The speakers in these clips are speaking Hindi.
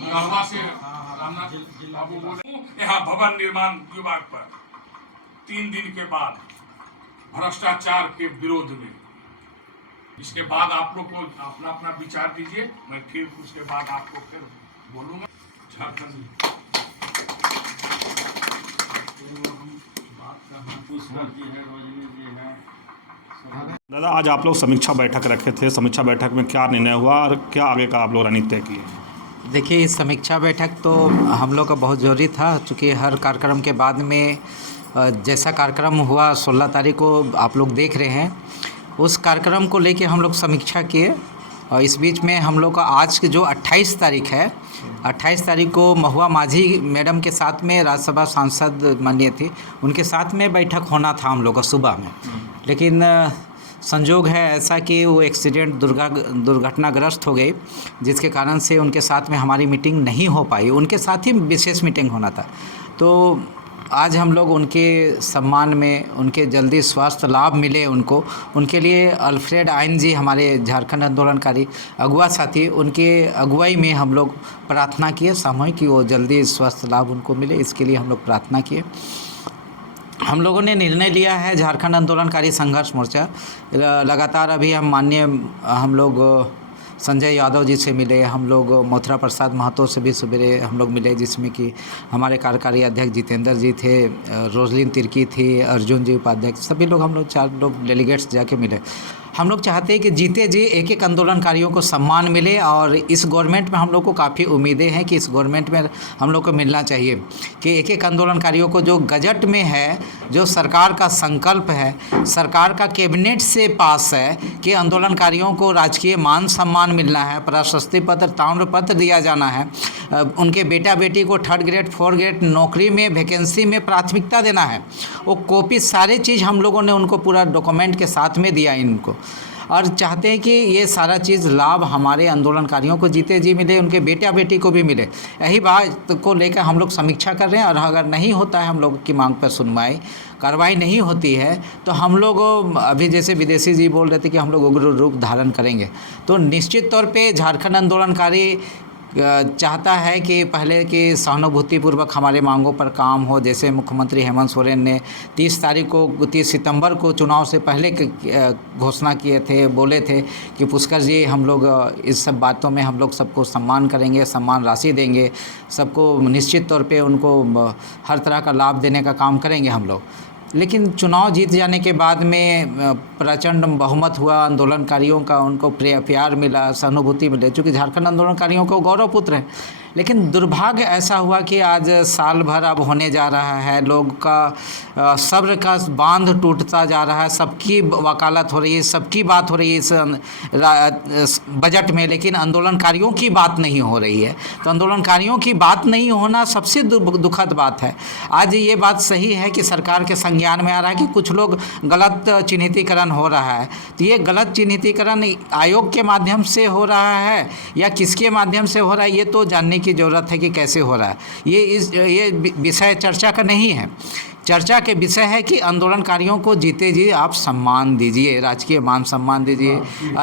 गढ़वा से रामनाथ बाबू बोले यहाँ भवन निर्माण विभाग पर 3 दिन के बाद भ्रष्टाचार के विरोध में। इसके बाद आप लोग को अपना अपना विचार दीजिए, मैं फिर उसके बाद आपको फिर बोलूंगा। झारखंड दादा, आज आप लोग समीक्षा बैठक रखे थे, समीक्षा बैठक में क्या निर्णय हुआ और क्या आगे का आप लोग रणनीति तय किए? देखिए, इस समीक्षा बैठक तो हम लोग का बहुत ज़रूरी था, चूँकि हर कार्यक्रम के बाद में जैसा कार्यक्रम हुआ 16 तारीख को आप लोग देख रहे हैं, उस कार्यक्रम को लेके हम लोग समीक्षा किए। और इस बीच में हम लोग का आज की जो 28 तारीख है, 28 तारीख को महुआ माझी मैडम के साथ में राज्यसभा सांसद माननीय थी, उनके साथ में बैठक होना था हम लोग का सुबह में। लेकिन संजोग है ऐसा कि वो एक्सीडेंट दुर्घटनाग्रस्त हो गई, जिसके कारण से उनके साथ में हमारी मीटिंग नहीं हो पाई। उनके साथ ही विशेष मीटिंग होना था। तो आज हम लोग उनके सम्मान में, उनके जल्दी स्वास्थ्य लाभ मिले उनको, उनके लिए अल्फ्रेड आइन जी हमारे झारखंड आंदोलनकारी अगुआ साथी, उनके अगुवाई में हम लोग प्रार्थना किए सामूहिक कि वो जल्दी स्वास्थ्य लाभ उनको मिले। इसके लिए हम लोग प्रार्थना किए। हम लोगों ने निर्णय लिया है, झारखंड आंदोलनकारी संघर्ष मोर्चा लगातार अभी हम लोग संजय यादव जी से मिले, हम लोग मथुरा प्रसाद महतो से भी सवेरे हम लोग मिले, जिसमें कि हमारे कार्यकारी अध्यक्ष जितेंद्र जी थे, रोजलिन तिर्की थी, अर्जुन जी उपाध्यक्ष, सभी लोग हम लोग 4 लोग डेलीगेट्स जाके मिले। हम लोग चाहते हैं कि जीते जी एक एक आंदोलनकारियों को सम्मान मिले, और इस गवर्नमेंट में हम लोग को काफ़ी उम्मीदें हैं कि इस गवर्नमेंट में हम लोग को मिलना चाहिए कि एक एक आंदोलनकारियों को जो गजट में है, जो सरकार का संकल्प है, सरकार का कैबिनेट से पास है कि आंदोलनकारियों को राजकीय मान सम्मान मिलना है, प्रशस्ति पत्र, ताम्र पत्र दिया जाना है, उनके बेटा बेटी को 3rd ग्रेड 4th ग्रेड नौकरी में वैकेंसी में प्राथमिकता देना है। वो कॉपी सारे चीज़ हम लोगों ने उनको पूरा डॉक्यूमेंट के साथ में दिया इनको, और चाहते हैं कि ये सारा चीज़ लाभ हमारे आंदोलनकारियों को जीते जी मिले, उनके बेटा बेटी को भी मिले। यही बात को लेकर हम लोग समीक्षा कर रहे हैं। और अगर नहीं होता है हम लोग की मांग पर सुनवाई, कार्रवाई नहीं होती है, तो हम लोग अभी जैसे विदेशी जी बोल रहे थे कि हम लोग उग्र रूप धारण करेंगे, तो निश्चित तौर पे झारखंड आंदोलनकारी चाहता है कि पहले की सहानुभूतिपूर्वक हमारे मांगों पर काम हो। जैसे मुख्यमंत्री हेमंत सोरेन ने 30 सितंबर को चुनाव से पहले घोषणा किए थे, बोले थे कि पुष्कर जी हम लोग इस सब बातों में हम लोग सबको सम्मान करेंगे, सम्मान राशि देंगे, सबको निश्चित तौर पे उनको हर तरह का लाभ देने का काम करेंगे हम लोग। लेकिन चुनाव जीत जाने के बाद में प्रचंड बहुमत हुआ आंदोलनकारियों का, उनको प्यार मिला, सहानुभूति मिले, चूँकि झारखंड आंदोलनकारियों को गौरव पुत्र हैं। लेकिन दुर्भाग्य ऐसा हुआ कि आज साल भर अब होने जा रहा है, लोग का सब्र का बांध टूटता जा रहा है, सबकी वकालत हो रही है, सबकी बात हो रही है इस बजट में, लेकिन आंदोलनकारियों की बात नहीं हो रही है। तो आंदोलनकारियों की बात नहीं होना सबसे दुखद बात है। आज ये बात सही है कि सरकार के संज्ञान में आ रहा है कि कुछ लोग गलत चिन्हितीकरण हो रहा है, तो ये गलत चिन्हितीकरण आयोग के माध्यम से हो रहा है या किसके माध्यम से हो रहा है, ये तो जानने की ज़रूरत है कि कैसे हो रहा है। ये विषय चर्चा का नहीं है। चर्चा के विषय है कि आंदोलनकारियों को जीते जी आप सम्मान दीजिए, राजकीय मान सम्मान दीजिए,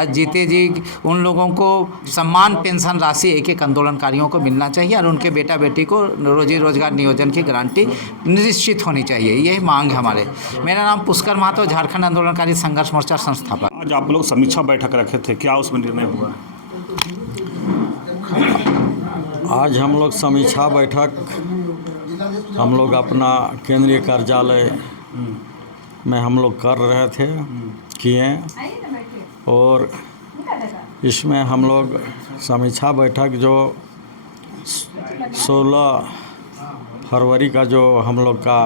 जीते जी उन लोगों को सम्मान पेंशन राशि एक एक आंदोलनकारियों को मिलना चाहिए, और उनके बेटा बेटी को रोजी रोजगार नियोजन की गारंटी निश्चित होनी चाहिए। यही मांग है हमारे। मेरा नाम पुष्कर महतो, झारखंड आंदोलनकारी संघर्ष मोर्चा संस्थापक। आज आप लोग समीक्षा बैठक रखे थे, क्या उसमें निर्णय हुआ? आज हम लोग समीक्षा बैठक हम लोग अपना केंद्रीय कार्यालय में हम लोग कर रहे थे, किए, और इसमें हम लोग समीक्षा बैठक जो 16 फरवरी का जो हम लोग का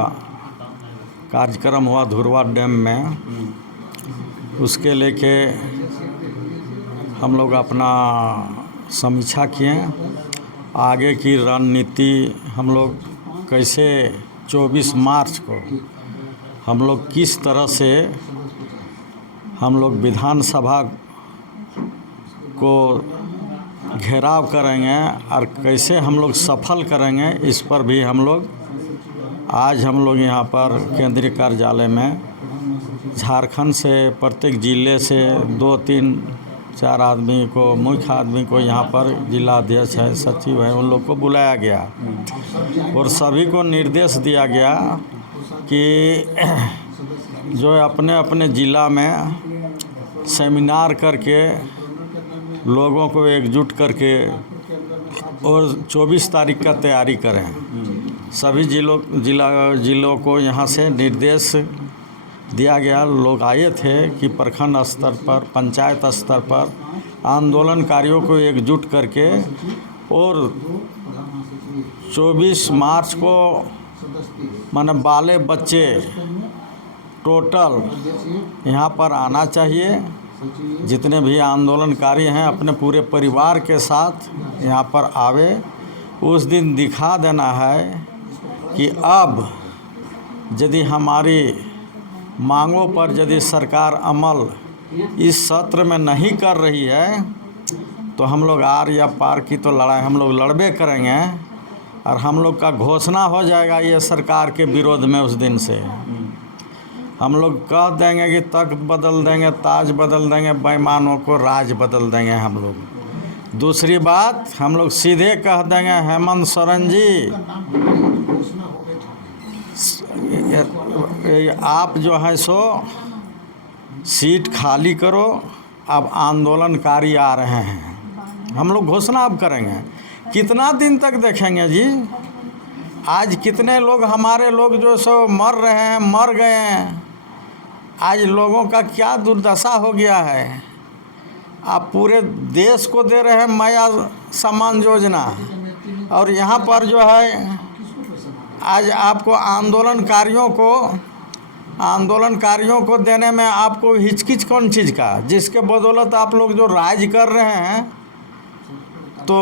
कार्यक्रम हुआ धुरवा डैम में, उसके लेके हम लोग अपना समीक्षा किए। आगे की रणनीति हम लोग कैसे 24 मार्च को हम लोग किस तरह से हम लोग विधानसभा को घेराव करेंगे और कैसे हम लोग सफल करेंगे, इस पर भी हम लोग आज हम लोग यहाँ पर केंद्रीय कार्यालय में झारखंड से प्रत्येक ज़िले से 2, 3, 4 आदमी को, मुख्य आदमी को यहाँ पर जिला अध्यक्ष है, सचिव है, उन लोग को बुलाया गया और सभी को निर्देश दिया गया कि जो अपने अपने ज़िला में सेमिनार करके लोगों को एकजुट करके और 24 तारीख का तैयारी करें। सभी जिलों को यहाँ से निर्देश दिया गया। लोग आए थे कि प्रखंड स्तर पर, पंचायत स्तर पर आंदोलनकारियों को एकजुट करके और 24 मार्च को माने बाले बच्चे टोटल यहाँ पर आना चाहिए। जितने भी आंदोलनकारी हैं अपने पूरे परिवार के साथ यहाँ पर आवे। उस दिन दिखा देना है कि अब यदि हमारी मांगों पर यदि सरकार अमल इस सत्र में नहीं कर रही है तो हम लोग आर या पार की तो लड़ाई हम लोग लड़बे करेंगे और हम लोग का घोषणा हो जाएगा ये सरकार के विरोध में। उस दिन से हम लोग कह देंगे कि तख्त बदल देंगे, ताज बदल देंगे, बेईमानों को राज बदल देंगे हम लोग। दूसरी बात, हम लोग सीधे कह देंगे हेमंत सोरेन जी आप जो है सो सीट खाली करो, अब आंदोलनकारी आ रहे हैं। हम लोग घोषणा अब करेंगे। कितना दिन तक देखेंगे जी? आज कितने लोग हमारे लोग जो सो मर रहे हैं, मर गए हैं। आज लोगों का क्या दुर्दशा हो गया है। आप पूरे देश को दे रहे हैं माया सम्मान योजना और यहाँ पर जो है आज आपको आंदोलनकारियों को देने में आपको हिचकिच कौन चीज़ का, जिसके बदौलत आप लोग जो राज कर रहे हैं तो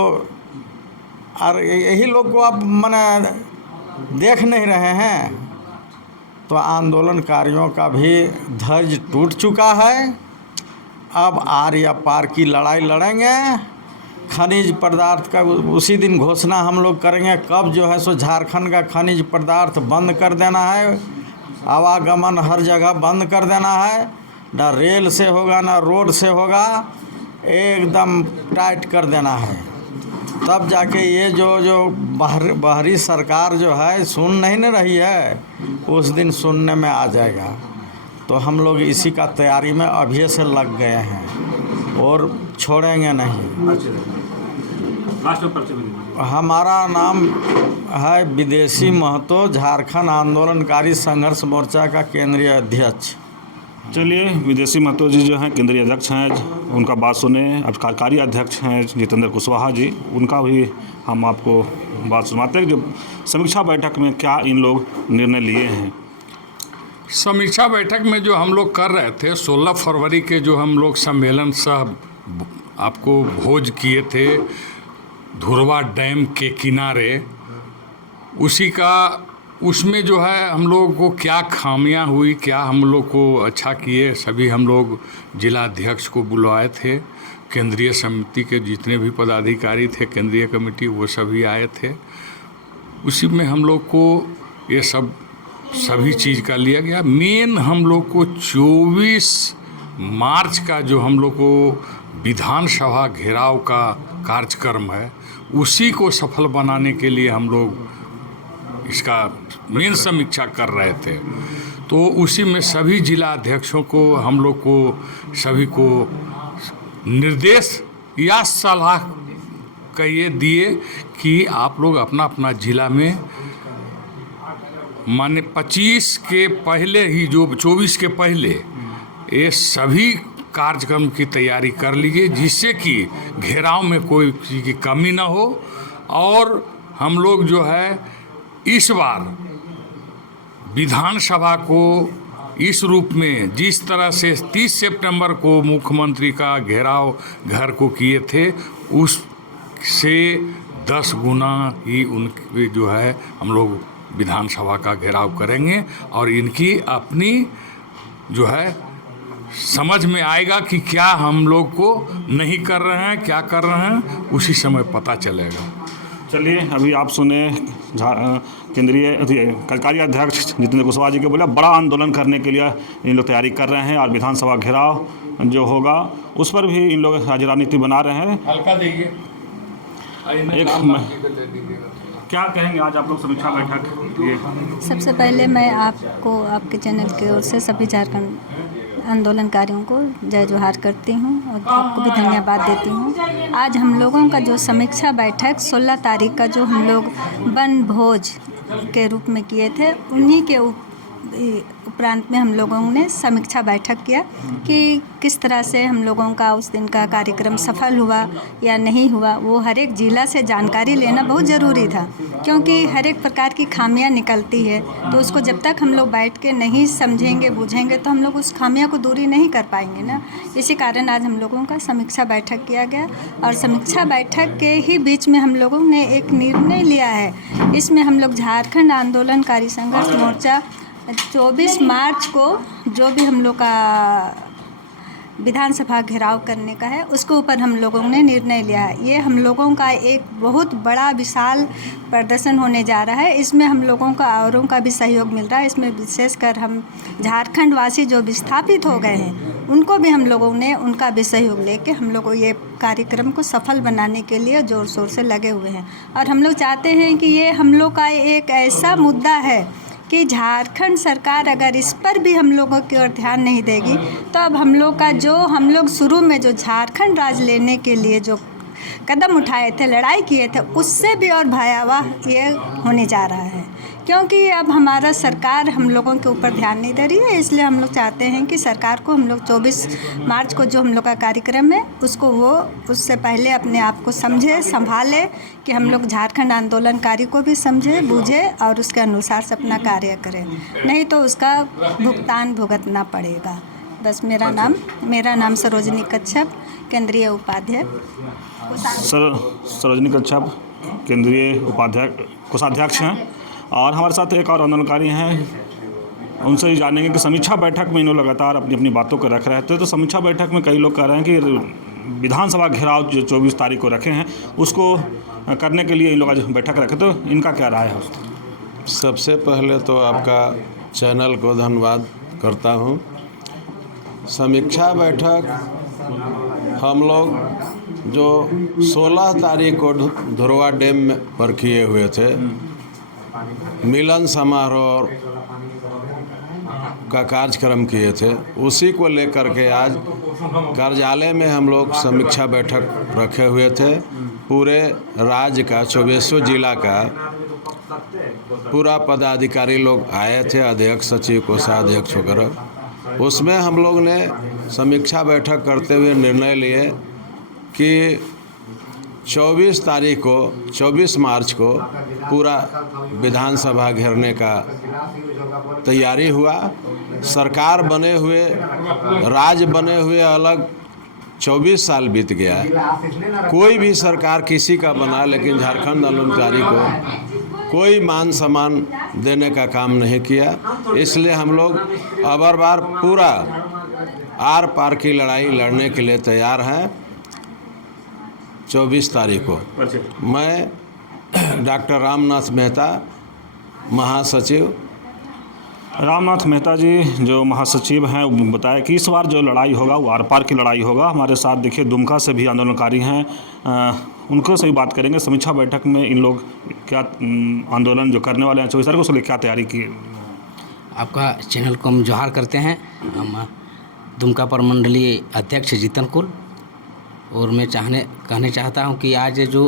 और यही लोग को आप माने देख नहीं रहे हैं। तो आंदोलनकारियों का भी धैर्य टूट चुका है। अब आर या पार की लड़ाई लड़ेंगे। खनिज पदार्थ का उसी दिन घोषणा हम लोग करेंगे कब जो है सो झारखंड का खनिज पदार्थ बंद कर देना है। आवागमन हर जगह बंद कर देना है। ना रेल से होगा ना रोड से होगा, एकदम टाइट कर देना है। तब जाके ये जो बाहरी सरकार जो है सुन नहीं न रही है, उस दिन सुनने में आ जाएगा। तो हम लोग इसी का तैयारी में अभी से लग गए हैं और छोड़ेंगे नहीं। हमारा नाम है विदेशी महतो, झारखंड आंदोलनकारी संघर्ष मोर्चा का केंद्रीय अध्यक्ष। चलिए, विदेशी महतो जी जो हैं केंद्रीय अध्यक्ष हैं, उनका बात सुने। अब कार्यकारी अध्यक्ष हैं जितेंद्र कुशवाहा जी, उनका भी हम आपको बात सुनाते हैं। जो समीक्षा बैठक में क्या इन लोग निर्णय लिए हैं। समीक्षा बैठक में जो हम लोग कर रहे थे, 16 फरवरी के जो हम लोग सम्मेलन सह आपको भोज किए थे धुरवा डैम के किनारे, उसमें जो है हम लोगों को क्या खामियां हुई, क्या हम लोग को अच्छा किए, सभी हम लोग जिला अध्यक्ष को बुलवाए थे। केंद्रीय समिति के जितने भी पदाधिकारी थे, केंद्रीय कमेटी, वो सभी आए थे। उसी में हम लोग को ये सभी चीज़ का लिया गया। मेन हम लोग को 24 मार्च का जो हम लोग को विधानसभा घेराव का कार्यक्रम है, उसी को सफल बनाने के लिए हम लोग इसका मेन समीक्षा कर रहे थे। तो उसी में सभी जिला अध्यक्षों को हम लोग को सभी को निर्देश या सलाह कहिए दिए कि आप लोग अपना अपना जिला में माने 25 के पहले ही, जो 24 के पहले ये सभी कार्यक्रम की तैयारी कर लीजिए, जिससे कि घेराव में कोई चीज़ की कमी ना हो। और हम लोग जो है इस बार विधानसभा को इस रूप में, जिस तरह से 30 सितंबर को मुख्यमंत्री का घेराव घर को किए थे, उससे 10 गुना ही उनके जो है हम लोग विधानसभा का घेराव करेंगे। और इनकी अपनी जो है समझ में आएगा कि क्या हम लोग को नहीं कर रहे हैं, क्या कर रहे हैं, उसी समय पता चलेगा। चलिए अभी आप सुने केंद्रीय कार्यकारी अध्यक्ष जितेंद्र कुशवाहा जी के बोला बड़ा आंदोलन करने के लिए इन लोग तैयारी कर रहे हैं और विधानसभा घेराव जो होगा उस पर भी इन लोग आज रणनीति बना रहे हैं। हल्का देंगे एक क्या कहेंगे आज आप लोग समीक्षा बैठक ये? सबसे पहले मैं आपको आपके चैनल की ओर से सभी झारखंड आंदोलनकारियों को जय जोहार करती हूँ और आपको भी धन्यवाद देती हूँ। आज हम लोगों का जो समीक्षा बैठक 16 तारीख का जो हम लोग वन भोज के रूप में किए थे उन्हीं के उपरांत में हम लोगों ने समीक्षा बैठक किया कि किस तरह से हम लोगों का उस दिन का कार्यक्रम सफल हुआ या नहीं हुआ। वो हर एक ज़िला से जानकारी लेना बहुत ज़रूरी था क्योंकि हर एक प्रकार की खामियां निकलती है, तो उसको जब तक हम लोग बैठ के नहीं समझेंगे बूझेंगे तो हम लोग उस खामियां को दूरी नहीं कर पाएंगे ना। इसी कारण आज हम लोगों का समीक्षा बैठक किया गया और समीक्षा बैठक के ही बीच में हम लोगों ने एक निर्णय लिया है। इसमें हम लोग झारखंड आंदोलनकारी संघर्ष मोर्चा 24 मार्च को जो भी हम लोग का विधानसभा घेराव करने का है उसके ऊपर हम लोगों ने निर्णय लिया है। ये हम लोगों का एक बहुत बड़ा विशाल प्रदर्शन होने जा रहा है। इसमें हम लोगों का औरों का भी सहयोग मिल रहा है। इसमें विशेषकर हम झारखंड वासी जो विस्थापित हो गए हैं उनको भी हम लोगों ने उनका भी सहयोग लेके हम लोग ये कार्यक्रम को सफल बनाने के लिए ज़ोर शोर से लगे हुए हैं। और हम लोग चाहते हैं कि ये हम लोग का एक ऐसा मुद्दा है कि झारखंड सरकार अगर इस पर भी हम लोगों की ओर ध्यान नहीं देगी तो अब हम लोग का जो हम लोग शुरू में जो झारखंड राज लेने के लिए जो कदम उठाए थे, लड़ाई किए थे, उससे भी और भयावह ये होने जा रहा है क्योंकि अब हमारा सरकार हम लोगों के ऊपर ध्यान नहीं दे रही है। इसलिए हम लोग चाहते हैं कि सरकार को हम लोग 24 मार्च को जो हम लोग का कार्यक्रम है उसको वो उससे पहले अपने आप को समझे, संभाले कि हम लोग झारखंड आंदोलनकारी को भी समझे, बूझे और उसके अनुसार से अपना कार्य करें, नहीं तो उसका भुगतान भुगतना पड़ेगा। बस मेरा नाम सरोजनी कच्छप, केंद्रीय उपाध्यक्ष। सरोजनी कच्छप केंद्रीय कोषाध्यक्ष हैं और हमारे साथ एक और आंदोलनकारी हैं। उनसे ही जानेंगे कि समीक्षा बैठक में इन लोग लगातार अपनी अपनी बातों को रख रहे थे। तो समीक्षा बैठक में कई लोग कह रहे हैं कि विधानसभा घेराव जो 24 तारीख को रखे हैं उसको करने के लिए इन लोग आज बैठक रखे, तो इनका क्या राय है? सबसे पहले तो आपका चैनल को धन्यवाद करता हूँ। समीक्षा बैठक हम लोग जो 16 तारीख को धुरवा डैम पर किए हुए थे, मिलन समारोह का कार्यक्रम किए थे, उसी को लेकर के आज कार्यालय में हम लोग समीक्षा बैठक रखे हुए थे। पूरे राज्य का 24 जिला का पूरा पदाधिकारी लोग आए थे, अध्यक्ष, सचिव, कोषाध्यक्ष वगैरह। उसमें हम लोग ने समीक्षा बैठक करते हुए निर्णय लिए कि 24 मार्च को पूरा विधानसभा घेरने का तैयारी हुआ। सरकार बने हुए, राज्य बने हुए अलग 24 साल बीत गया। कोई भी सरकार किसी का बना, लेकिन झारखंड आंदोलनकारी को कोई मान सम्मान देने का काम नहीं किया। इसलिए हम लोग अबर बार पूरा आर पार की लड़ाई लड़ने के लिए तैयार हैं। 24 तारीख को मैं डॉक्टर रामनाथ मेहता, महासचिव। रामनाथ मेहता जी जो महासचिव हैं वो बताया कि इस बार जो लड़ाई होगा वो आर पार की लड़ाई होगा। हमारे साथ देखिए दुमका से भी आंदोलनकारी हैं, उनको से भी बात करेंगे। समीक्षा बैठक में इन लोग क्या आंदोलन जो करने वाले हैं 24 तारीख को, उसके लिए क्या तैयारी की? आपका चैनल को हम जोहार करते हैं। हम दुमका प्रमंडलीय अध्यक्ष जीतन कुल, और मैं कहना चाहता हूं कि आज जो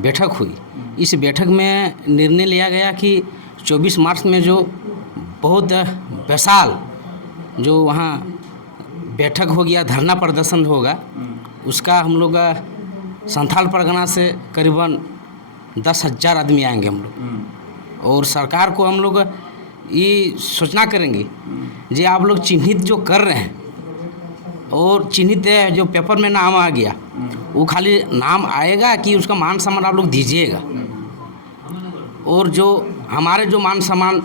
बैठक हुई, इस बैठक में निर्णय लिया गया कि 24 मार्च में जो बहुत विशाल जो वहाँ बैठक हो गया, धरना प्रदर्शन होगा, उसका हम लोग संथाल परगना से करीबन 10,000 आदमी आएंगे हम लोग। और सरकार को हम लोग ये सूचना करेंगे जी आप लोग चिन्हित जो कर रहे हैं और चिन्हित जो पेपर में नाम आ गया वो खाली नाम आएगा कि उसका मान सम्मान आप लोग दीजिएगा। और जो हमारे जो मान सम्मान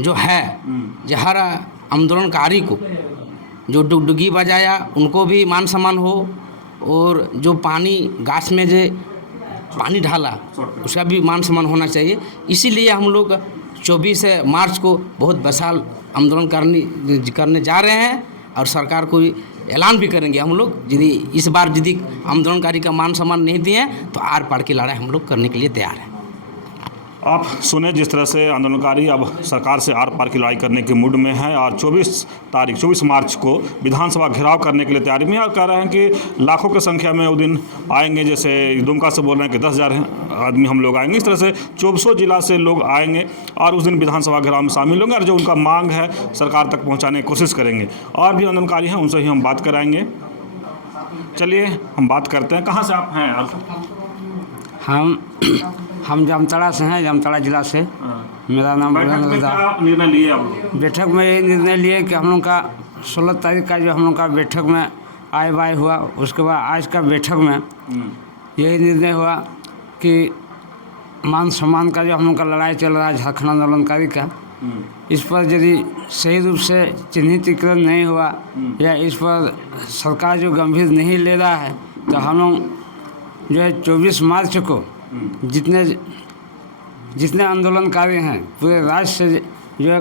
जो है, जो हर आंदोलनकारी को जो डुगडुगी बजाया उनको भी मान सम्मान हो, और जो पानी गाछ में जो पानी ढाला उसका भी मान सम्मान होना चाहिए। इसीलिए हम लोग 24 मार्च को बहुत विशाल आंदोलन करने जा रहे हैं और सरकार को ऐलान भी करेंगे हम लोग। यदि इस बार यदि आंदोलनकारी का मान सम्मान नहीं दिए तो आर पार की लड़ाई हम लोग करने के लिए तैयार हैं। आप सुने जिस तरह से आंदोलनकारी अब सरकार से आर पार की लड़ाई करने के मूड में है और 24 मार्च को विधानसभा घेराव करने के लिए तैयारी में और कह रहे हैं कि लाखों की संख्या में उस दिन आएंगे। जैसे दुमका से बोल रहे हैं कि 10,000 आदमी हम लोग आएंगे। इस तरह से 24 जिला से लोग आएंगे और उस दिन विधानसभा घेराव में शामिल होंगे और जो उनका मांग है सरकार तक पहुँचाने की कोशिश करेंगे। और भी आंदोलनकारी हैं, उनसे ही हम बात कराएंगे। चलिए हम बात करते हैं। कहाँ से आप हैं? हम जामताड़ा से हैं, जामताड़ा जिला से। मेरा नाम निर्णय लिए आप लोग? बैठक में ये निर्णय लिए कि हम लोग का 16 तारीख का जो हम लोग का बैठक में आय बाय हुआ, उसके बाद आज का बैठक में यही निर्णय हुआ कि मान सम्मान का जो हम लोग का लड़ाई चल रहा है झारखंड आंदोलनकारी का, इस पर यदि सही रूप से चिन्हितीकरण नहीं हुआ या इस पर सरकार जो गंभीर नहीं ले रहा है तो हम लोग जो है 24 मार्च को जितने आंदोलनकारी हैं पूरे राज्य से जो है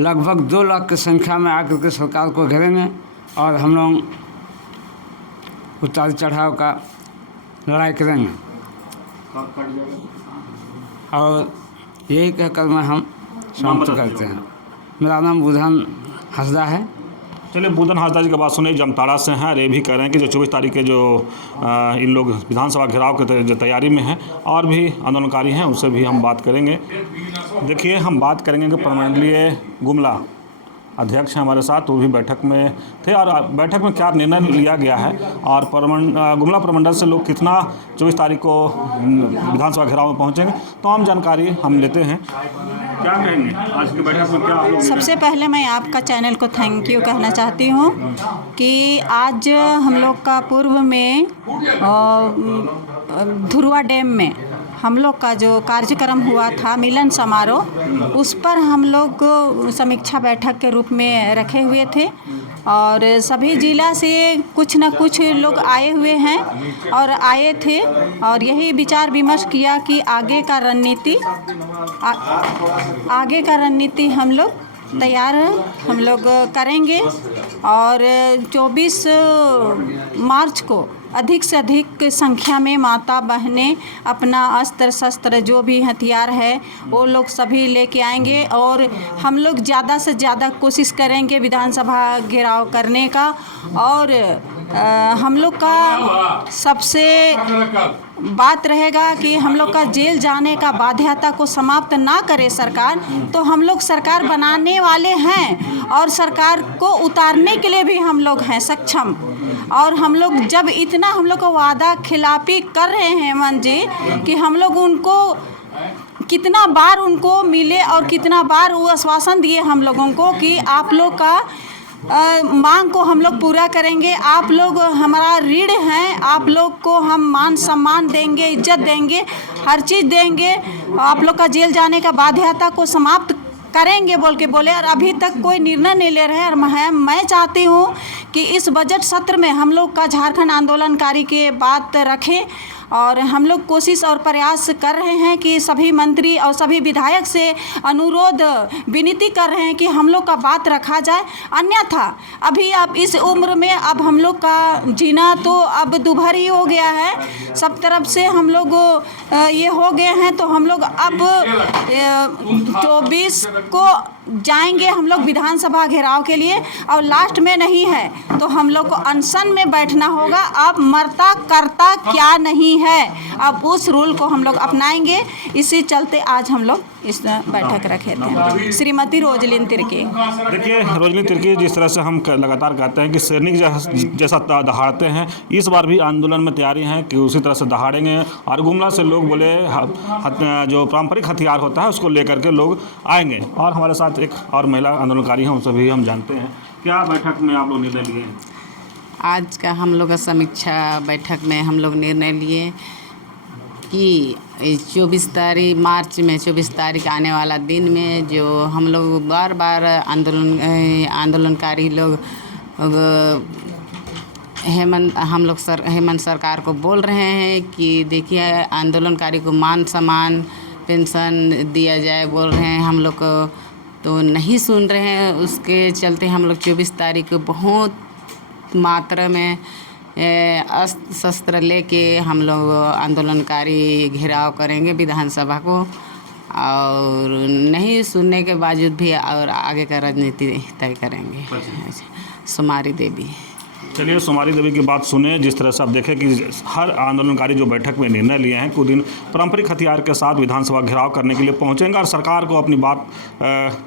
लगभग 2 लाख की संख्या में आकर के सरकार को घेरेंगे और हम लोग उतार चढ़ाव का लड़ाई करेंगे। और यही कहकर हम समाप्त करते हैं। मेरा नाम बुधन हंसदा है। चलिए, बुधन हासदा जी की बात सुने, जामताड़ा से हैं और ये भी कह रहे हैं कि जो 24 तारीख के जो इन लोग विधानसभा घेराव के तैयारी में हैं और भी आंदोलनकारी हैं, उनसे भी हम बात करेंगे। देखिए, हम बात करेंगे कि परमंडलीय गुमला अध्यक्ष हैं हमारे साथ, वो भी बैठक में थे और बैठक में क्या निर्णय लिया गया है और गुमला प्रमंडल से लोग कितना 24 तारीख को विधानसभा घेराव में पहुंचेंगे, तमाम जानकारी हम लेते हैं। क्या कहेंगे आज की बैठक में? क्या सबसे पहले मैं आपका चैनल को थैंक यू कहना चाहती हूँ कि आज हम लोग का पूर्व में धुरवा डैम में हम लोग का जो कार्यक्रम हुआ था मिलन समारोह, उस पर हम लोग समीक्षा बैठक के रूप में रखे हुए थे और सभी जिला से कुछ न कुछ लोग आए हुए हैं और आए थे और यही विचार विमर्श किया कि आगे का रणनीति हम लोग तैयार हम लोग करेंगे और 24 मार्च को अधिक से अधिक संख्या में माता बहनें अपना अस्त्र शस्त्र जो भी हथियार है वो लोग सभी लेके आएंगे और हम लोग ज़्यादा से ज़्यादा कोशिश करेंगे विधानसभा घेराव करने का। और हम लोग का सबसे बात रहेगा कि हम लोग का जेल जाने का बाध्यता को समाप्त ना करे सरकार, तो हम लोग सरकार बनाने वाले हैं और सरकार को उतारने के लिए भी हम लोग हैं सक्षम। और हम लोग जब इतना हम लोग को वादा खिलाफी कर रहे हैं हेमंत जी कि हम लोग उनको कितना बार उनको मिले और कितना बार वो आश्वासन दिए हम लोगों को कि आप लोग का मांग को हम लोग पूरा करेंगे, आप लोग हमारा ऋण हैं, आप लोग को हम मान सम्मान देंगे, इज्जत देंगे, हर चीज़ देंगे, आप लोग का जेल जाने का बाध्यता को समाप्त करेंगे बोल के बोले और अभी तक कोई निर्णय नहीं ले रहे हैं। और मैं चाहती हूँ कि इस बजट सत्र में हम लोग का झारखंड आंदोलनकारी के बात रखें और हम लोग कोशिश और प्रयास कर रहे हैं कि सभी मंत्री और सभी विधायक से अनुरोध विनती कर रहे हैं कि हम लोग का बात रखा जाए। अन्यथा अभी आप इस उम्र में अब हम लोग का जीना तो अब दुभर ही हो गया है, सब तरफ से हम लोग ये हो गए हैं, तो हम लोग अब 24 को जाएंगे हम लोग विधानसभा घेराव के लिए और लास्ट में नहीं है तो हम लोग को अनशन में बैठना होगा। अब मरता करता क्या नहीं है, अब उस रूल को हम लोग अपनाएंगे। इसी चलते आज हम लोग इस बैठक रखे थे। श्रीमती रोजलिन तिर्की। देखिए, रोजलिन तिर्की, जिस तरह से हम लगातार कहते हैं कि सैनिक जैसा दहाड़ते हैं, इस बार भी आंदोलन में तैयारी है कि उसी तरह से दहाड़ेंगे और गुमला से लोग बोले जो पारंपरिक हथियार होता है उसको लेकर के लोग आएंगे। और हमारे साथ एक और महिला आंदोलनकारी हैं, उनसे भी हम जानते हैं क्या बैठक में आप लोग निर्णय लिए हैं। आज का हम लोग का समीक्षा बैठक में हम लोग निर्णय लिए कि 24 मार्च में 24 तारीख आने वाला दिन में जो हम लोग बार बार आंदोलनकारी लोग हेमंत सरकार को बोल रहे हैं कि देखिए आंदोलनकारी को मान सम्मान पेंशन दिया जाए, बोल रहे हैं हम लोग को, तो नहीं सुन रहे हैं। उसके चलते हम लोग 24 तारीख को बहुत मात्रा में अस्त्र शस्त्र लेके हम लोग आंदोलनकारी घेराव करेंगे विधानसभा को, और नहीं सुनने के बावजूद भी और आगे का राजनीति तय करेंगे। सुमारी देवी। चलिए, सुमारी देवी की बात सुने। जिस तरह से आप देखें कि हर आंदोलनकारी जो बैठक में निर्णय लिए हैं, कुछ दिन पारंपरिक हथियार के साथ विधानसभा घेराव करने के लिए पहुंचेंगे, और सरकार को अपनी बात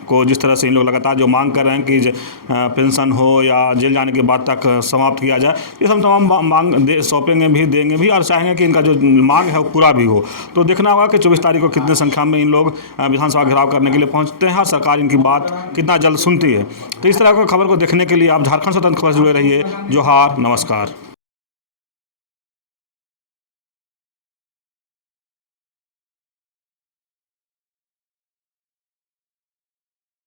को जिस तरह से इन लोग लगातार जो मांग कर रहे हैं कि पेंशन हो या जेल जाने के बाद तक समाप्त किया जाए, ये सब तमाम मांग सौंपेंगे भी, देंगे भी, और चाहेंगे कि इनका जो मांग है वो पूरा भी हो। तो देखना होगा कि 24 तारीख को कितने संख्या में इन लोग विधानसभा घेराव करने के लिए पहुँचते हैं और सरकार इनकी बात कितना जल्द सुनती है। तो इस तरह की खबर को देखने के लिए आप झारखंड स्वतंत्र खबर से जुड़े रहिए। जोहार, नमस्कार।